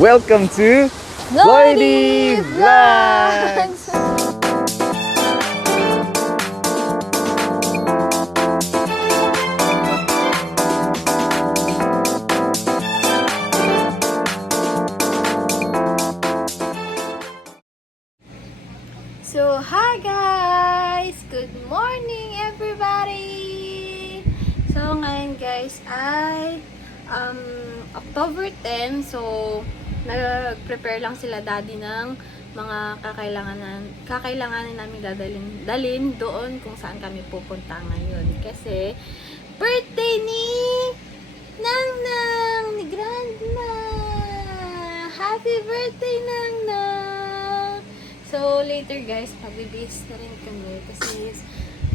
Welcome to Lloydie Vlogs! So, hi guys! Good morning everybody! So, ngayon guys ay October 10. So, nag-prepare lang sila daddy ng mga kakailanganin namin dalhin doon kung saan kami pupunta ngayon. Kasi, birthday ni Nang ni Grandma! Happy birthday, Nang! So, later guys, magbibihis na rin kami kasi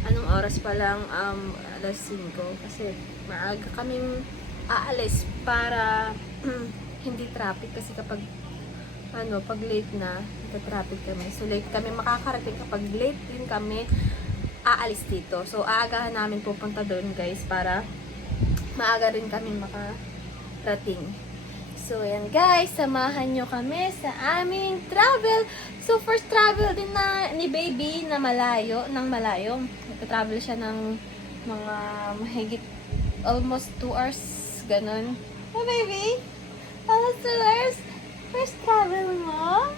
anong oras pa lang, alas 5 kasi maaga kaming aalis para hindi traffic kasi kapag pag late na, traffic kami. So, late kami makakarating kapag late din kami aalis dito. So, aagahan namin pupunta doon guys para maaga rin kami makarating. So, ayan guys, samahan nyo kami sa aming travel. So, first travel din na ni baby na malayo. Nagka-travel siya ng mga mahigit almost 2 hours, ganun. Oh, baby? Almost 2 hours? First travel mo?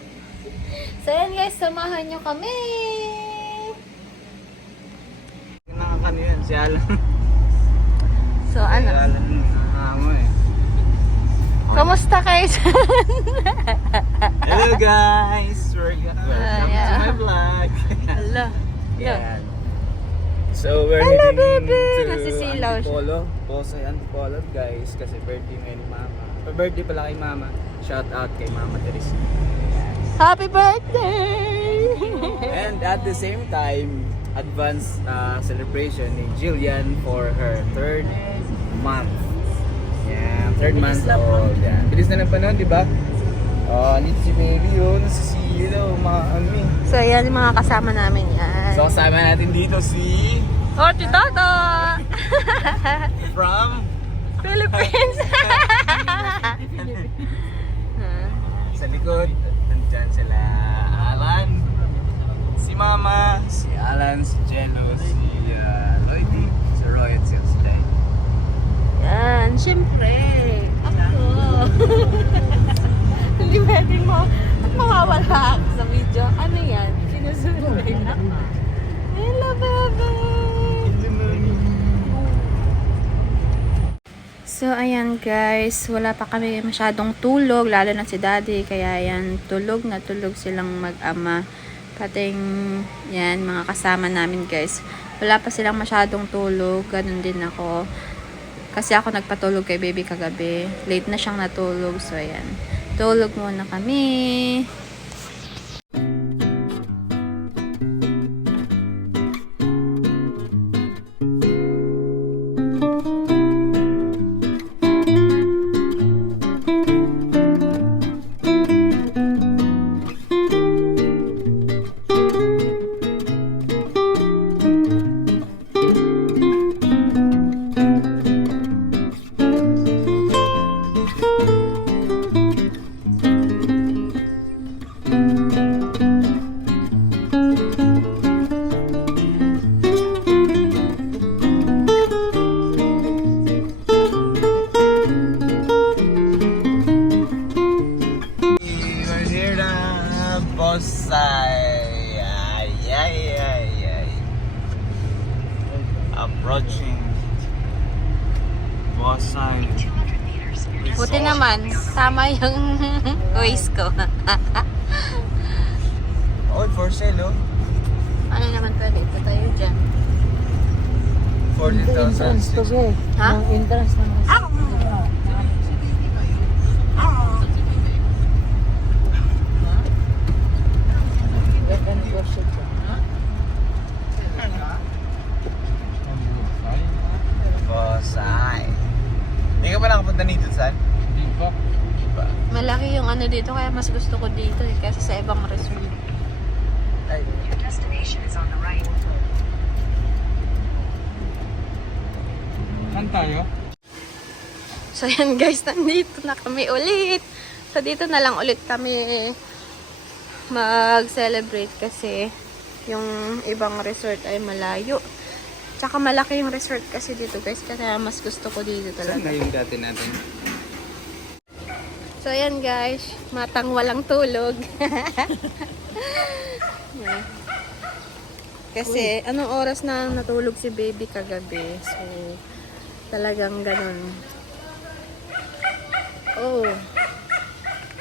So, ayan guys, samahan nyo kami. Ano yan? Si Alan. So, ano? Si Alan mo eh. Kamusta kayo dyan? Hello guys! Welcome to my vlog. Hello. Yan. So we're Hello, heading baby! to Nasisilaw siya. Antipolo. Posay Antipolo guys kasi birthday ngayon ni Mama. Pa-birthday pala kay Mama. Shout out kay Mama Teresa. Happy birthday! And at the same time, advance celebration ni Jillian for her 3rd month. Yan, 3rd month old. Yan. Bilis na ng panahon, di ba? Nito si baby yun, nasisilo, mga ami. So, yan yung mga kasama namin yan. So, kasama natin dito si... Oh, si Toto! From... Philippines! Sa likod, nandyan sila Alan, si Mama, si Alan, si Jello, si Lloydie, si Roy at si Day. Yan, syempre. Ako. Hindi pwede mo at mawawala ako sa video. Ano yan? Sinusunod na. Hello, baby! So, ayan guys. Wala pa kami masyadong tulog. Lalo na si daddy. Kaya yan, tulog na tulog silang mag-ama. Pating, yan, mga kasama namin guys. Wala pa silang masyadong tulog. Ganun din ako. Kasi ako nagpatulog kay baby kagabi. Late na siyang natulog. So, ayan. Tulog muna kami. Posay. Ay. Approaching Posay. Buti naman, tama yung waist ko. Old for sale, oh. Ano naman pwede? Ito tayo dyan. 40,000. Ha? Entrance na Posay. Hindi ka pa nakapunta dito, San? Hindi pa. Malaki yung ano dito, kaya mas gusto ko dito eh, kasi sa ibang resort. Ay. Destination is on the right. Saan tayo? So yan guys, nandito na kami ulit. So, dito na lang ulit kami mag-celebrate kasi yung ibang resort ay malayo. Tsaka malaki yung resort kasi dito guys. Kaya mas gusto ko dito Saan talaga. na yung dati natin? So, ayan guys. Matang walang tulog. Yeah. Kasi, anong oras na natulog si baby kagabi? So, talagang ganun. Oh.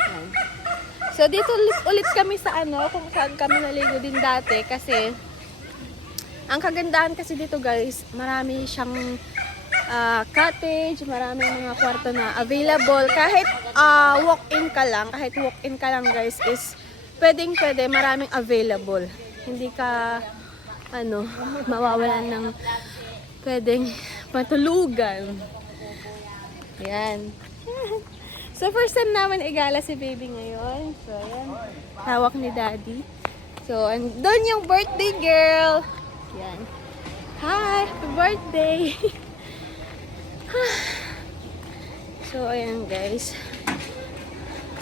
Ayan. So, dito ulit kami sa kung saan kami naligo din dati. Kasi, ang kagandahan kasi dito guys, marami siyang cottage, maraming mga kwarto na available. Kahit walk-in ka lang guys, is pwede, maraming available. Hindi ka, mawawalan ng pwedeng matulugan. Yan. So, first time naman igala si baby ngayon. So, ayan. Hawak ni daddy. So, doon yung birthday girl. Yan. Hi! Happy birthday! So, ayan guys.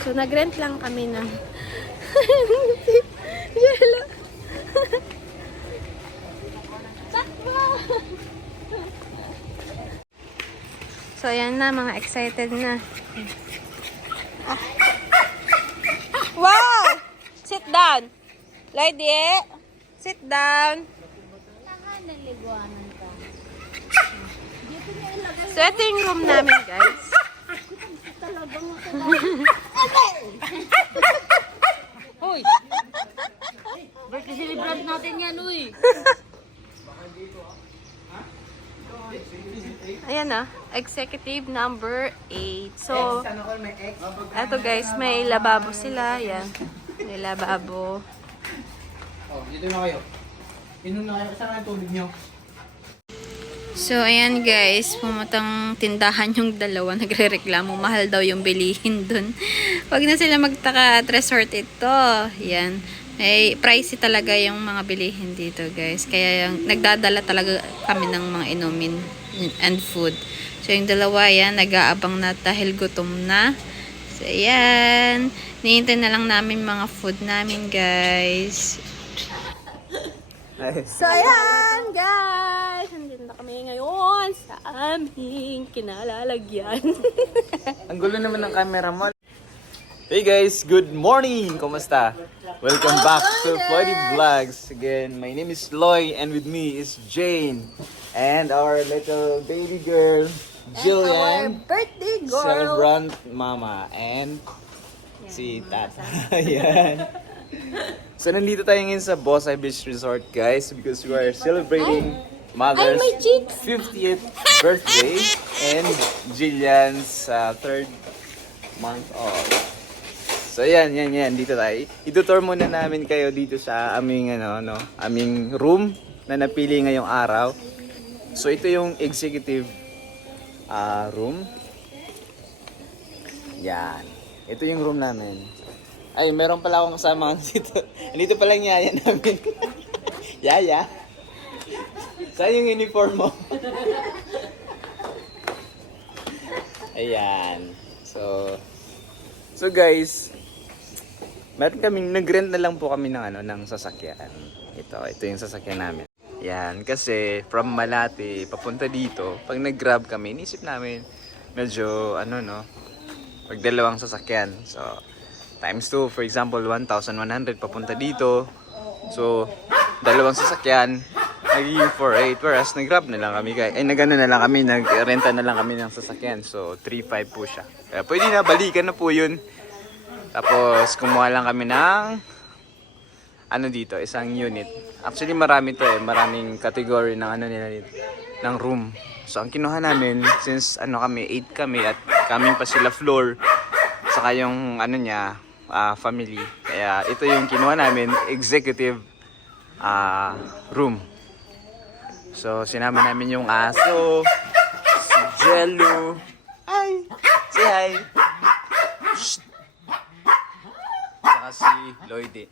So, nag-rent lang kami ng Jello. Takbo! So, ayan na. Mga excited na. Wow! Sit down. Lady, sit down. So, ito yung room namin, guys. Hoy! Birthday celebrant natin yan, uy! Ayan na. Executive number 8. So, eto guys, may lababo sila. Ayan. May lababo. Oh, dito na kayo. Inom na kayo. Saan ang tubig nyo? So, ayan guys, pumatang tindahan yung dalawa, nagre-reklamo, mahal daw yung bilihin dun. Wag na sila magtaka at resort ito. Ayan. May pricey talaga yung mga bilihin dito guys. Kaya yung, nagdadala talaga kami ng mga inumin and food. So, yung dalawa yan, nag-aabang na dahil gutom na. So, ayan. Nihintay na lang namin mga food namin guys. So, ayan, guys. Nandito na kami ngayon sa aming kinalalagyan. Ang gulo naman ng camera mo. Hey guys, good morning! Kumusta? Welcome back to Floydie Vlogs. Again, my name is Loy and with me is Jane. And our little baby girl, Jillian. Our birthday girl. Celebrant mama. And si Tata. Ayan. So, nandito tayo ngayon sa Bosay Beach Resort, guys, because we are celebrating Mother's 50th birthday and Jillian's 3rd month old. So, yan. Dito tayo. Itutour muna namin kayo dito sa aming, aming room na napili ngayong araw. So, ito yung executive room. Yan. Ito yung room namin. Ay, meron pala akong kasama dito. Andito pala yung yaya namin. Yaya? Saan yung uniform mo? Ayan. So guys, meron kaming, nag-rent na lang po kami ng, ng sasakyan. Ito yung sasakyan namin. Yan, kasi from Malate, papunta dito, pag nag-grab kami, inisip namin, medyo, magdalawang sasakyan. So, times 2, for example, 1,100 papunta dito. So, dalawang sasakyan, nagiging 4,800. Whereas, nag-grab na lang kami. Nag-renta na lang kami ng sasakyan. So, 3,500 po siya. Kaya pwede na, balikan na po yun. Tapos, kumuha lang kami ng, dito, isang unit. Actually, marami to eh. Maraming category ng nila dito, ng room. So, ang kinuha namin, since 8 kami at kami pa sila floor, saka yung family. Kaya ito yung kinuha namin, executive room. So, sinama namin yung aso, si Jello. Hi! Say hi! Shh! Saka si Lloydie.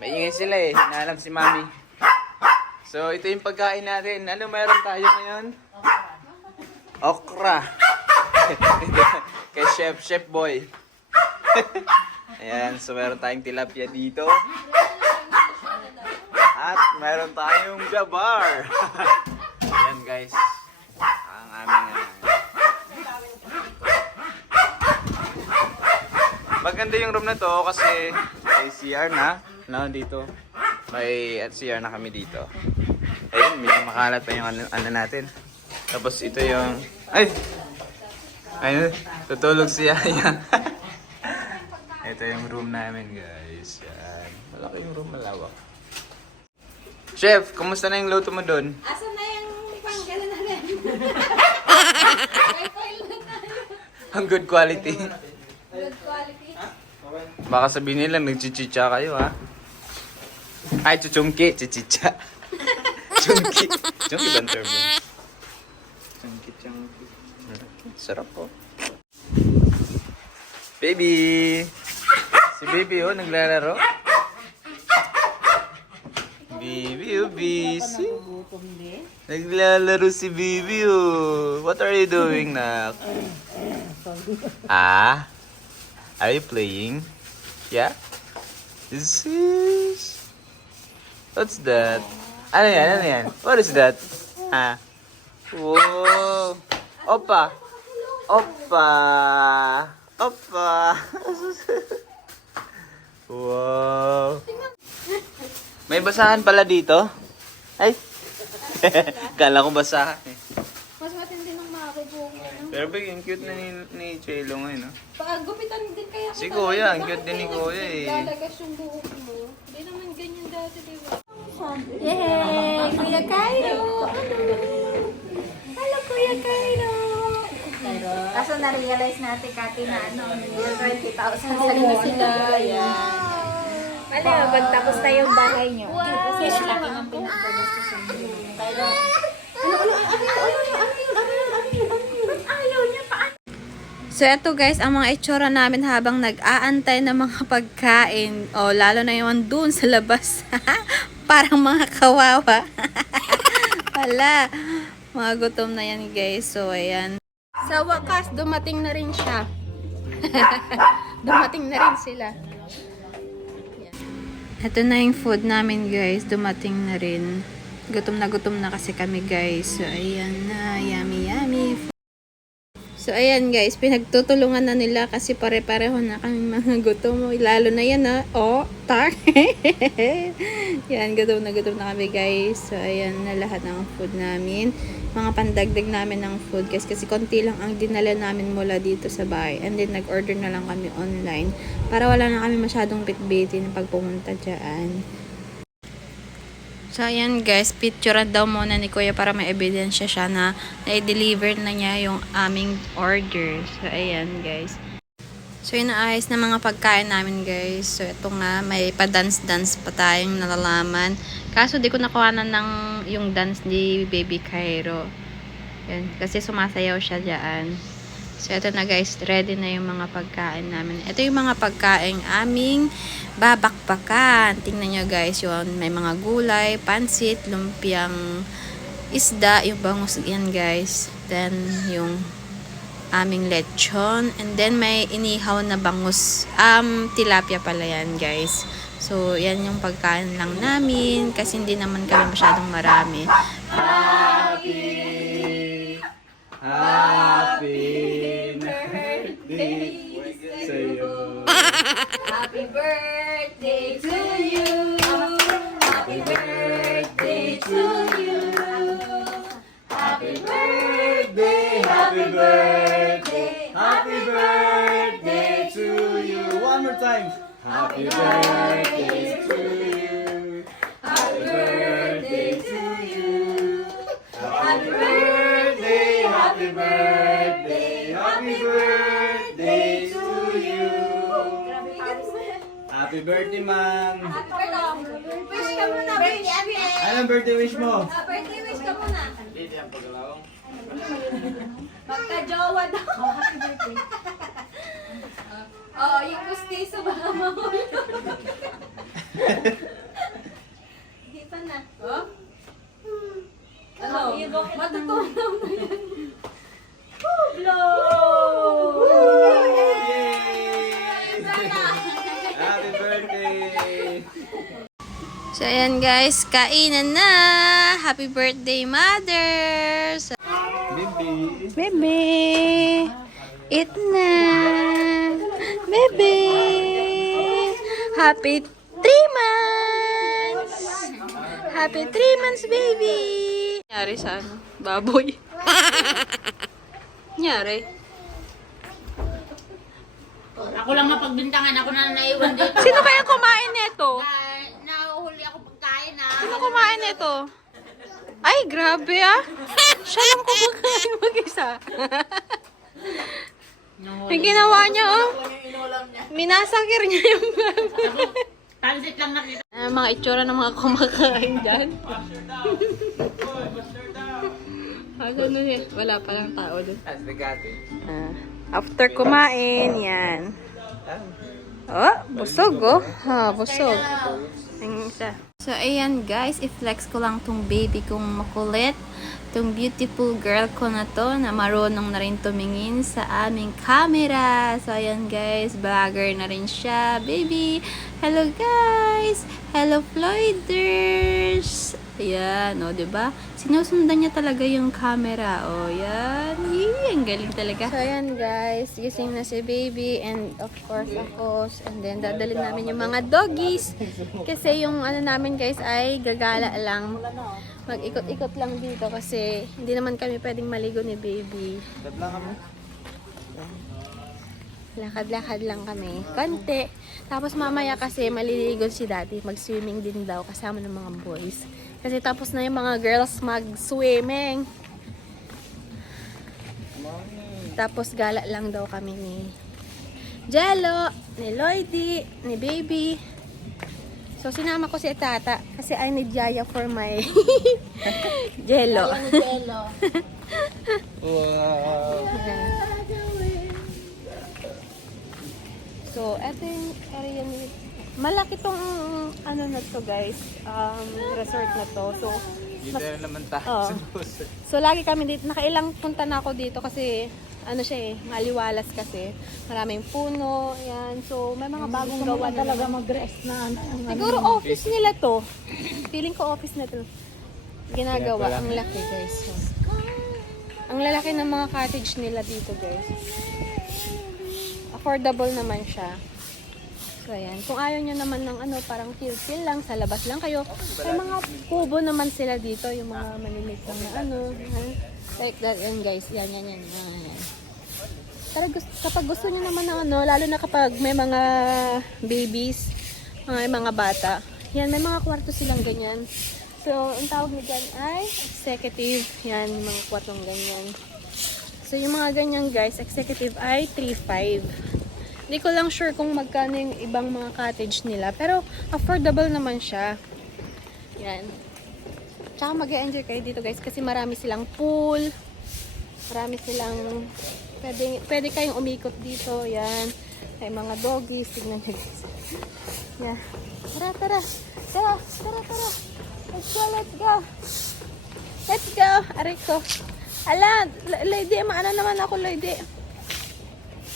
Maingay sila eh, hinaalam si Mami. So, ito yung pagkain natin. Ano meron tayo ngayon? Okra. Kay Chef Boy. Ayan, so meron tayong tilapia dito. At meron tayong jabar. Ayan guys. Ang aming maganda yung room na to kasi may CR na. No, dito. May CR na kami dito. Ayun, medyo makalat pa yung ano natin. Tapos ito yung... Ay! Ayun, tutulog si Yaya. Ito yung room namin guys. Yan. Malaki yung room, malawak. Chef, kumusta na yung luto mo doon? Asan na yung panggala na rin? May coil na tayo. Ang good quality. Good quality. Baka sabihin nila nagchichicha kayo ha. Ay, chuchungki, chichicha. Chungki. Chungki ba ang term mo? Chungki, chungki. Sarap po. Baby! Si baby oh, naglalaro. Baby oh, busy. Naglalaro si baby oh. What are you doing now? Ah? Are you playing? Yeah? This is... What's that? Ano yan? Ano yan? What is that? Ah. Whoa. Opa. Opa. Opa. Wow. May basahan pala dito? Ay. Kala ko basahan eh. Mas matindi ng makibuong ano. Pero big, yung cute na ni Chelo ngayon, no? Pag-gupitan din kaya kita. Si Kuya, ang Bakit cute din ni Kuya eh. Lalagas yung buhok mo. Hindi naman ganyan dati, di ba? Yay! Kuya Cairo! Hello, Kuya Cairo! Kaso na-realize natin, Kati, na ano, 20,000 Sa na sila. Ayan. Mali, pagtapos na yung bahay nyo. Wow! Kasi laki ng pinagpagastusan nyo. Pero, So, eto guys, ang mga itsura namin habang nag-aantay ng mga pagkain. O, lalo na yung dun sa labas. Parang mga kawawa. Wala. Mga gutom na yan guys. So, ayan. Sa wakas, dumating na rin siya. Dumating na rin sila. Ito na yung food namin guys. Dumating na rin. Gutom na kasi kami guys. So, ayan na. Yummy, yummy. So, ayan guys, pinagtutulungan na nila kasi pare-pareho na kami mga gutom. Lalo na yan ha. Oh, tar. Yan, gutom na kami guys. So, ayan na lahat ng food namin. Mga pandagdag namin ng food guys. Kasi konti lang ang dinala namin mula dito sa bahay. And then, nag-order na lang kami online. Para wala na kami masyadong bitbitin pag pumunta dyan. So, ayan guys, picturean daw muna ni Kuya para may ebidensya siya na na-deliver na niya yung aming order. So, ayan guys. So, inaayos na mga pagkain namin guys. So, ito nga, may pa-dance-dance pa tayong nalalaman. Kaso, di ko nakuhanan ng yung dance ni Baby Cairo. Yan, kasi sumasayaw siya dyan. So, ito na guys, ready na yung mga pagkain namin. Ito yung mga pagkain aming babakbakan. Tingnan nyo guys, yun, may mga gulay, pansit, lumpiang isda, yung bangus yan guys. Then, yung aming lechon. And then, may inihaw na bangus. Tilapia pala yan guys. So, yan yung pagkain lang namin. Kasi hindi naman kami masyadong marami. Happy sa'yo. Happy birthday to you. Happy birthday to you. Happy birthday, happy birthday, Happy birthday to you. One more time. Happy birthday to you. happy birthday to you. Happy birthday, happy birthday, happy birthday to you. Happy birthday, ma'am. Wish ka muna, wish. Anong birthday wish mo? Birthday wish ka muna. Hindi ang paglalawang. Magka-jowa daw. Happy birthday. Oo, yung pustiso baka mahulog. Dito na. Oh? Ano? Matutunaw na yan. Blow! Yay! Happy birthday! So, ayan guys, kainan na! Happy birthday, mother! So, Bibi! Bebe! Eat na! Bebe! Happy 3 months! Happy 3 months, baby! Nangyari sa ano? Baboy. Nangyari? Ako lang mapagbintangan, ako na naiwan dito. Sino kaya kumain nito? Nahuhuli ako pagkain Sino kumain nito? Ay, grabe ah! Siya lang kumakain mag-isa. Yung ginawa niya oh. Minasakir niya yung baboy. Pansit lang nakita. Mga itsura ng mga kumakain dyan. Ano na siya? Wala palang tao dun. After kumain, yan. Oh, busog oh. Ha, busog. Ang isa. So, ayan guys, i-flex ko lang tong baby kong makulit. Tong beautiful girl ko na to, na marunong na rin tumingin sa aming camera. So, ayan guys, vlogger na rin siya. Baby! Hello guys! Hello Floyders! Ayan, o, diba? Sinusundan niya talaga yung camera. O, yan. Yee, ang galing talaga. So, ayan guys, gising na si baby and of course ako. And then, dadalhin namin yung mga doggies. Kasi yung ano namin guys ay gagala lang. Mag-ikot-ikot lang dito kasi hindi naman kami pwedeng maligo ni baby. Lakad-lakad lang kami. Konti. Tapos mamaya kasi maliligo si daddy. Mag-swimming din daw kasama ng mga boys. Kasi tapos na yung mga girls mag-swimming. Tapos gala lang daw kami ni Jello, ni Lloydie, ni baby. So sinama ko si Tata kasi I need Yaya for my Jello. Wow! So, eto yung area ni... Malaki tong ano na to guys, resort na to. So, Dito na naman tayo Oo. sa puso. so lagi kami dito. Nakailang punta na ako dito kasi ano siya eh, maliwalas kasi. Maraming puno, yan. So, may mga bagong gawa na Talaga naman. mag-rest na. Siguro office nila to. Feeling ko office na to. Ginagawa. Ang laki guys. So, ang lalaki ng mga cottage nila dito guys. Affordable naman siya. So, ayan. Kung ayaw nyo naman ng ano, parang chill-chill lang, sa labas lang kayo. May mga kubo naman sila dito, yung mga malilit lang na ano. Like that, yan guys. Yan. Pero kapag gusto nyo naman ng ano, lalo na kapag may mga babies, mga bata, yan, may mga kwarto silang ganyan. So, ang tawag nyo dyan ay executive. Yan, yung mga kwartong ganyan. So, yung mga ganyan guys, executive ay 3.5. Hindi ko lang sure kung magkano yung ibang mga cottage nila. Pero, affordable naman siya. Yan. Tsaka mag-enjoy kayo dito guys kasi marami silang pool. Marami silang... Pwede kayong umikot dito. Yan. May mga doggies. Tignan nyo guys. Yan. Tara. Let's go. Let's go. Aray ko. Ala, Lady, maano naman ako, Lady.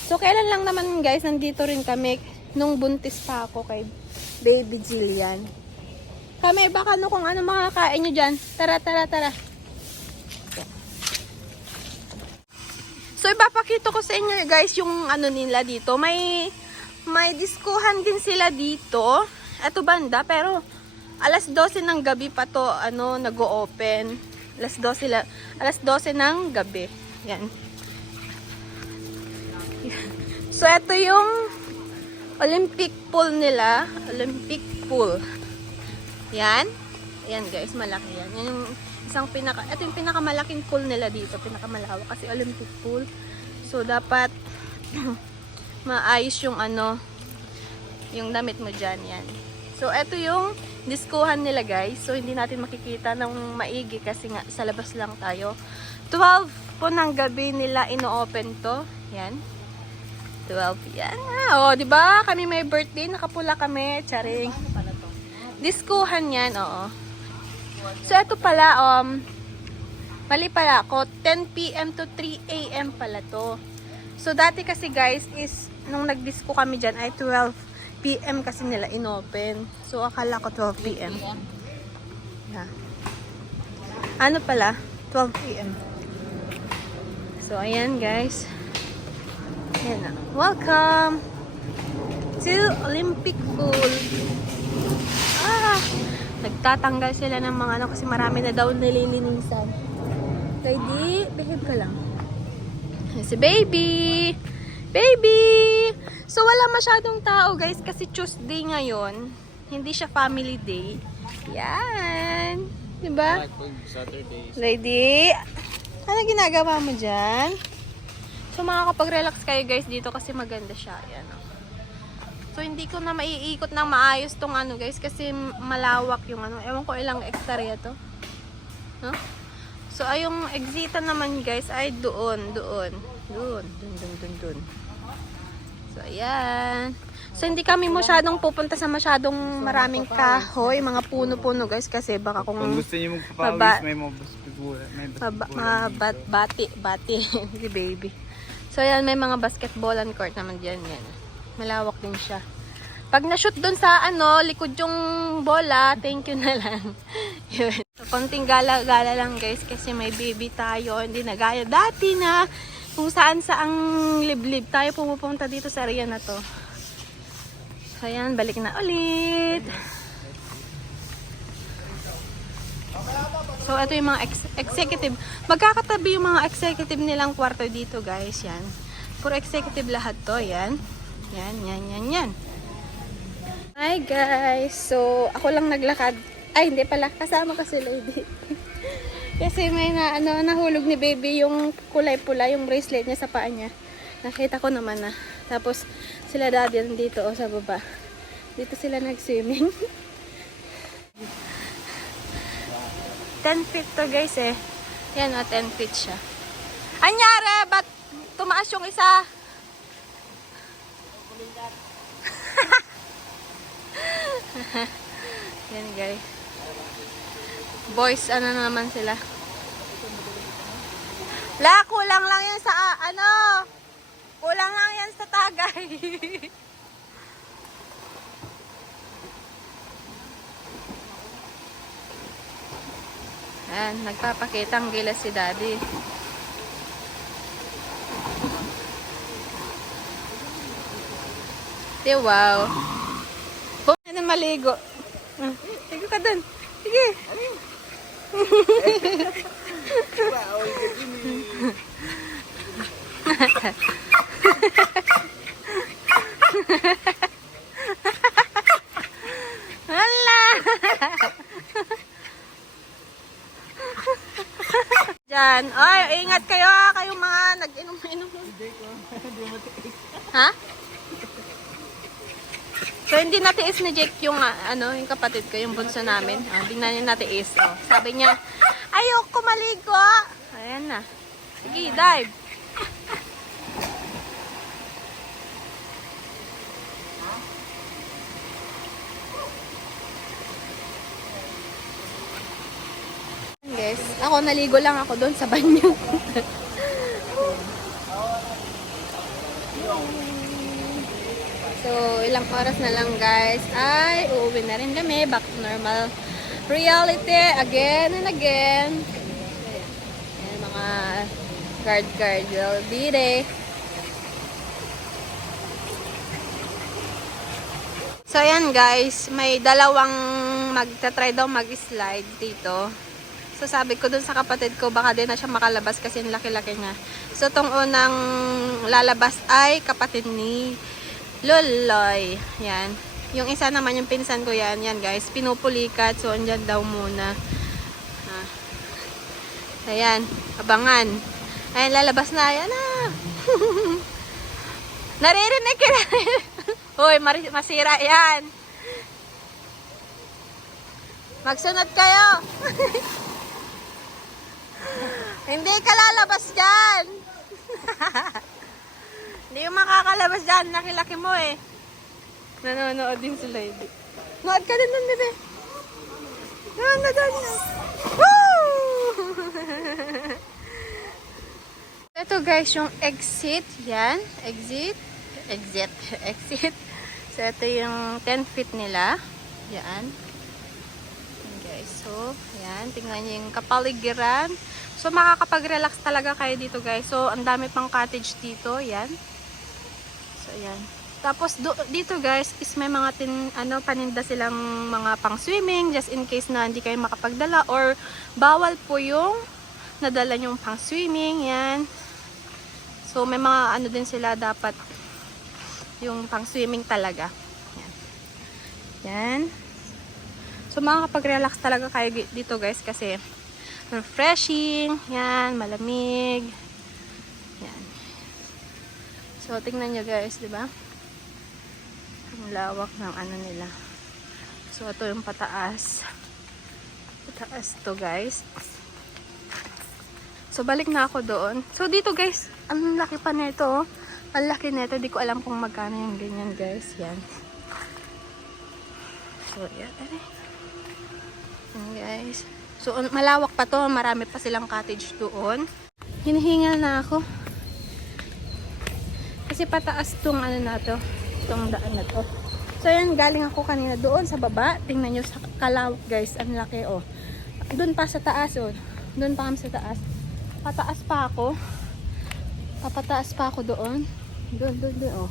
So, kailan lang naman guys, nandito rin kami nung buntis pa ako kay Baby Jillian. Kami, baka no kung ano makakain nyo dyan. Tara. So, ipapakita ko sa inyo guys yung ano nila dito. May diskuhan din sila dito. Ito banda, pero alas 12 ng gabi pa to, nag-o-open. Alas 12 ng gabi. Yan. So, ito yung Olympic pool nila. Olympic pool. Yan. Yan guys, malaki yan. Yan yung ito yung pinakamalaking pool nila dito. Pinakamalawak kasi Olympic pool. So, dapat maayos yung yung damit mo dyan. Yan. So, ito yung diskuhan nila guys. So, hindi natin makikita ng maigi kasi nga sa labas lang tayo. 12 po ng gabi nila ino-open to. Yan. 12 yan. Diba? Kami may birthday. Nakapula kami. Charing. Diskuhan yan. Oo. So, ito pala. Mali pala ako. 10 p.m. to 3 a.m. pala to. So, dati kasi guys is nung nagdisko kami dyan ay 12 PM kasi nila inopen. So, akala ko 12 PM. Yeah. Ano pala? 12 PM. So, ayan guys. Ayan na. Welcome to Olympic Pool. Nagtatanggal sila ng mga ano kasi marami na daw nililinisan. Ready? Behave ka lang. Si baby! Baby! So, wala masyadong tao guys kasi Tuesday ngayon. Hindi siya family day. Yan! Diba? Saturdays. Lady, ano ginagawa mo dyan? So, makakapag-relax kayo guys dito kasi maganda siya. Yan, oh. So, hindi ko na maiikot ng maayos tong ano guys kasi malawak yung ano. Ewan ko ilang hektarya to. No? So, ay yung exita naman guys ay doon. Doon. So, ayan. So, hindi kami masyadong pupunta sa masyadong maraming kahoy, mga puno-puno guys kasi baka kung Kung gusto niyo magpapawis, may mga basketball. bati si baby. So yan, may mga basketballan court naman diyan yan. Malawak din siya. Pag na-shoot doon sa ano, likod yung bola, thank you na lang. Yun. So, konting gala-gala lang guys kasi may baby tayo, hindi na gaya dati na kung saan-saang liblib tayo pumupunta dito sa area na to. So yan, balik na ulit. So, ito yung mga executive. Magkakatabi yung mga executive nilang kwarto dito, guys. Yan. Puro executive lahat to. Yan. Yan. Hi, guys. So, ako lang naglakad. Ay, hindi pala. Kasama ko si Lady. Kasi may nahulog ni baby yung kulay pula, yung bracelet niya sa paa niya. Nakita ko naman na. Tapos, sila daddy dito sa baba. Dito sila nag-swimming. 10 feet to guys eh. Yan 10 feet siya. Anyari, ba't tumaas yung isa? Yan guys. Boys, ano na naman sila. Kulang lang yan sa kulang lang yan sa tagay. Ayan, nagpapakitang gilas si daddy. Wow. Ano maligo? Sige ka dun. Sige. Hala. Diyan. Ay, ingat kayo kayong mga nag-inom-inom. Ha? So, hindi natiis ni Jake yung, yung kapatid ko, yung bunso namin. Hindi na niya natiis. Oh. Sabi niya, ayoko maligo. Ayan na. Sige, dive. Guys, ako naligo lang ako doon sa banyo. So, ilang oras na lang guys ay uuwi na rin kami back to normal reality again and again. Ayan, mga guard will be there. So, ayan guys, may dalawang magta-try daw mag-slide dito. So, sabi ko dun sa kapatid ko, baka din na siya makalabas kasi laki-laki niya. So, tong unang lalabas ay kapatid ni Loloy. Yan. Yung isa naman, yung pinsan ko yan. Yan guys, pinupulikat. So, andyan daw muna. Ayan, abangan. Ayan, lalabas na. Ayan na. Naririnig ka na. Uy, masira yan. Magsunod kayo. Hindi ka lalabas dyan. Hindi yung makakalabas dyan. Laki-laki mo eh. Nanonood din si Lady. Nood ka din nun, bebe. Nanonood. Woo! Ito guys, yung exit. Yan. Exit. So, ito yung 10 feet nila. Yan. Yan guys. So, yan. Tingnan nyo yung kapaligiran. So, makakapag-relax talaga kayo dito guys. So, ang dami pang cottage dito. Yan. So, yan. Tapos, dito guys, is may mga paninda silang mga pang-swimming. Just in case na hindi kayo makapagdala. Or, bawal po yung nadala yung pang-swimming. Yan. So, may mga din sila dapat yung pang-swimming talaga. Yan. Yan. So, makakapag-relax talaga kayo dito guys kasi refreshing. Yan. Malamig. Yan. So, tingnan nyo guys, di ba? Ang lawak ng nila. So, ito yung pataas. Pataas to guys. So, balik na ako doon. So, dito guys, ang laki pa nito. Oh. Ang laki nito. Di ko alam kung magkano yung ganyan guys. Yan. So, yan. Yan guys. So, malawak pa to. Marami pa silang cottage doon. Hinihingal na ako. Kasi pataas tong na to. Itong daan na to. So, yan. Galing ako kanina doon sa baba. Tingnan nyo sa kalawak guys. Ang laki oh. Doon pa sa taas oh. Doon pa kami sa taas. Pataas pa ako. Papataas pa ako doon. Doon, oh.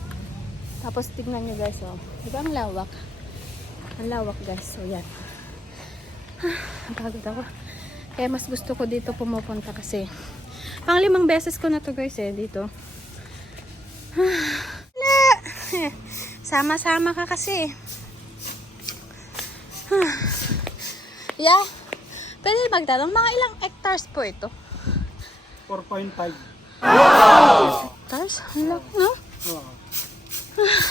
Tapos tignan nyo guys, oh. Diba ang lawak? Ang lawak guys. So, yan. Napagod ako. Kaya mas gusto ko dito pumupunta kasi pang 5 beses ko na to guys dito. Sama-sama ka kasi. Yeah. Pwede magtanong, mga ilang hectares po ito? 4.5. Hectares? Ano? No?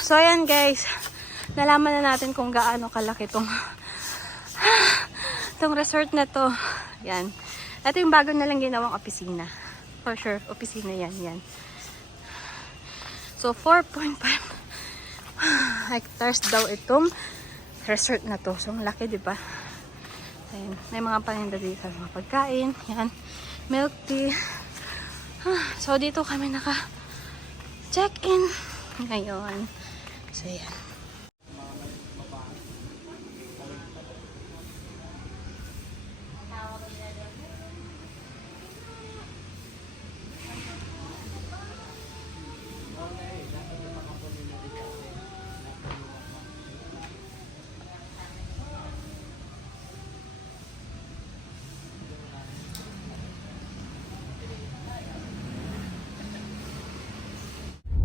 So, ayan guys. Nalaman na natin kung gaano kalaki itong resort na to. Yan. Ito yung bago na lang ginawang opisina. For sure, opisina yan. Yan. So, 4.5 hectares daw itong resort na to. So, ang laki, di ba? Ayan. May mga paninda dito. Mga pagkain. Yan. Milk tea. So, dito kami naka-check-in ngayon. So, yan.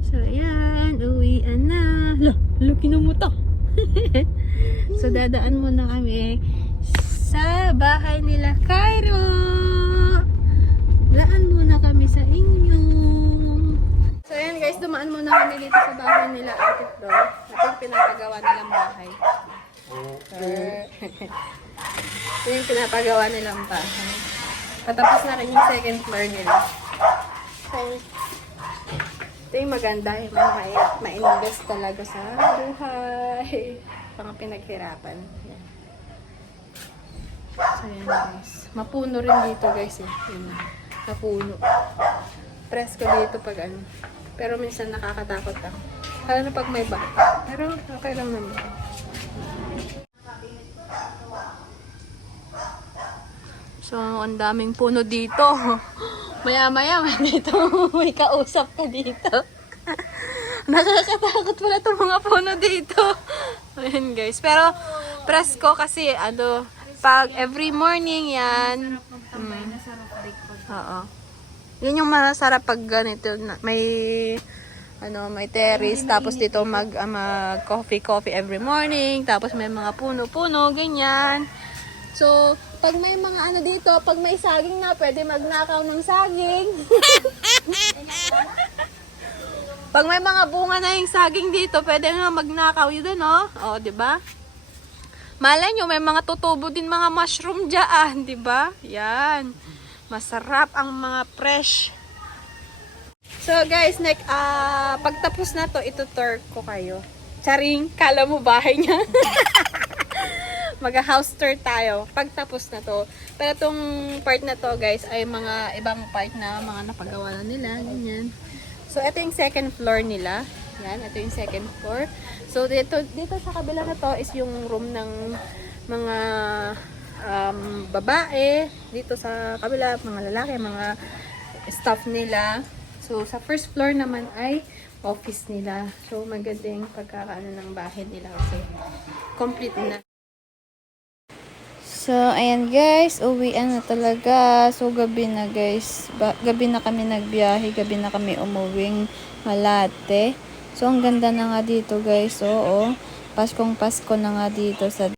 So, ayan. Uwian na. Laki ng muta. So, dadaan muna kami sa bahay nila Cairo. Laan muna kami sa inyo. So, ayan guys. Dumaan muna kami dito sa bahay nila Ate Flo. Ito yung pinapagawa nilang bahay. Ito yung pinapagawa nilang bahay. Patapos na rin yung second floor nila. So, ito yung maganda, ma-invest talaga sa buhay. Pang pinaghirapan. Yan. So, yan guys. Mapuno rin dito guys eh. Yan. Mapuno. Presko dito pag ano. Pero minsan nakakatakot ako. Lalo na pag may bata. Pero okay lang naman. So, ang daming puno dito. Maya-maya, dito may kausap ka dito. Nakakatakot pala itong mga puno dito. Ayan guys. Pero, presko kasi, pag every morning yan. Oo. Yun yung masarap pag ganito. May terrace. Tapos dito mag coffee every morning. Tapos may mga puno-puno, ganyan. So, pag may mga dito, pag may saging na, pwede magnakaw ng saging. Pag may mga bunga na yung saging dito, pwede nga magnakaw yun doon, oh. O, diba? Malay nyo, may mga tutubo din mga mushroom dyan, diba? Yan. Masarap ang mga fresh. So, guys, pagtapos na to, itutour ko kayo. Charing, kala mo bahay niya. Mag-house tour tayo pagtapos na to. Pero itong part na to guys ay mga ibang part na mga napagawa na nila. Ganyan. So ito yung second floor nila. Yan, ito yung second floor. So So, dito sa kabila na to is yung room ng mga babae. Dito sa kabila, mga lalaki, mga staff nila. So, sa first floor naman ay office nila. So, magandang pagkakaano ng bahay nila kasi complete na. So, ayan guys, uwian na talaga. So, gabi na guys. Gabi na kami nagbiyahe, gabi na kami umuwing Malate. So, ang ganda na nga dito guys. Oo, Paskong Pasko na nga dito sa